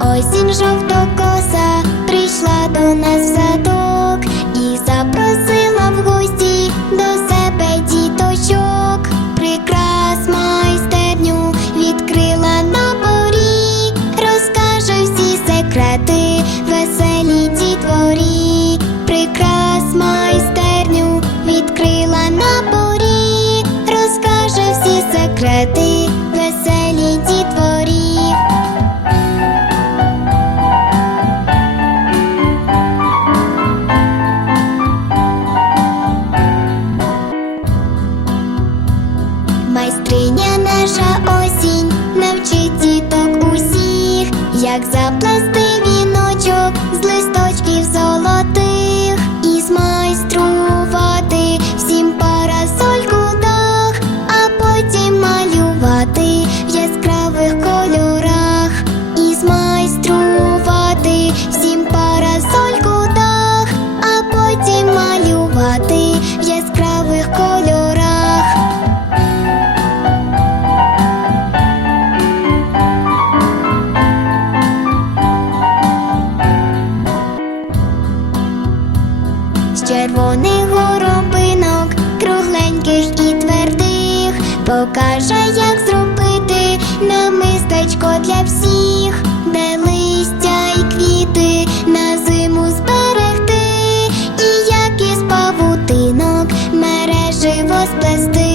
Осінь жовтокоса прийшла до нас в садок і запросила в гості до себе діточок. Прикрас майстерню відкрила на порі, розкаже всі секрети, веселі дітворі. Прикрас майстерню відкрила на порі, розкаже всі секрети, червоних горобинок, кругленьких і твердих, покаже, як зробити намистечко для всіх, де листя й квіти на зиму зберегти, і як із павутинок мереживо сплести.